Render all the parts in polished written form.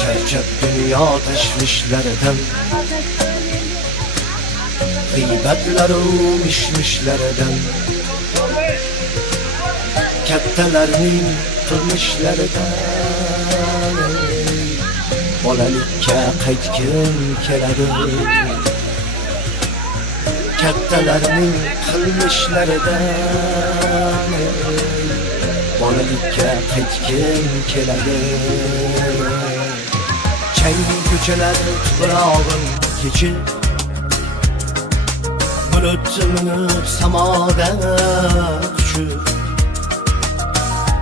Charchab dunyo tashvishlaridan, g'iybatlaru mishmishlaridan, kattalarning qilmishlaridan bolalikka qaytgim keladi. Kattalarning qilmishlaridan bolalikka qaytgim keladi. Chang ko'chalar tuprog'im kechib, bulut minib samoda quchib,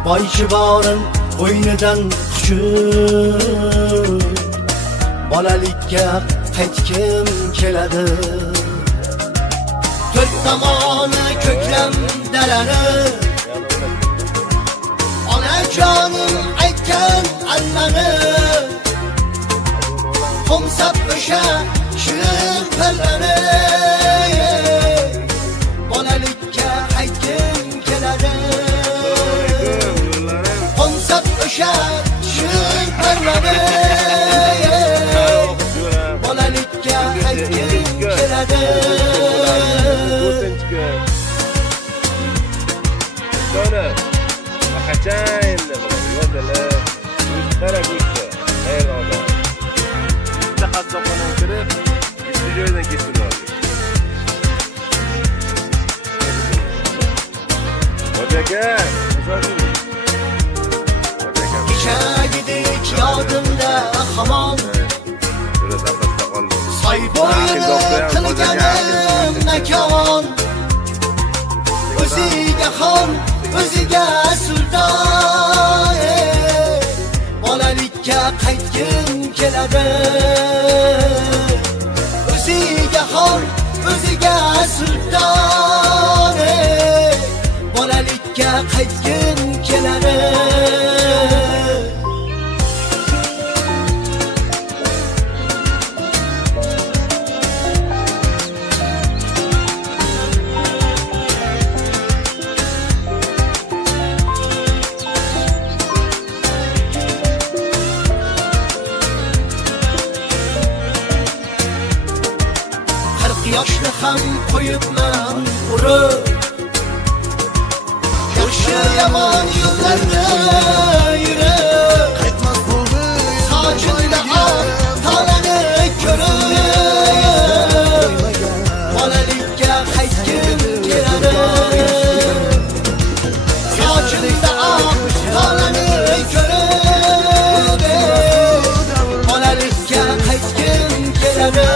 boy jiborim bo'ynidan quchib, bolalikka qaytgim keladi. To'rt tomoni ko'klam dalani, onajonim aytgan allani, qo'msab o'sha shirin pallani, bolalikka qaytgim keladi. Qo'msab o'sha shirin pallani, bolalikka qaytgim keladi. Qachonda yo'ldalar, qara go'shti, hayronlar. Bitta qassobxonaga kirib, bitta joydan kesib oldik. Hojaga, kechagidek yodimda hamon, soy bo'yini qilganim makon, o'ziga xon, o'ziga sulton, bolalikka qaytgim keladi. O'ziga xon, o'ziga sulton, bolalikka qaytgim keladi. Yoshni ham qo'yibman urib, yoshi yomon yo'llarni yurib, qaytmas bo'ldi sochimda oq tolani ko'rib, bolalikka qaytgim keladi. Sochimda oq tolani ko'rib, bolalikka qaytgim keladi.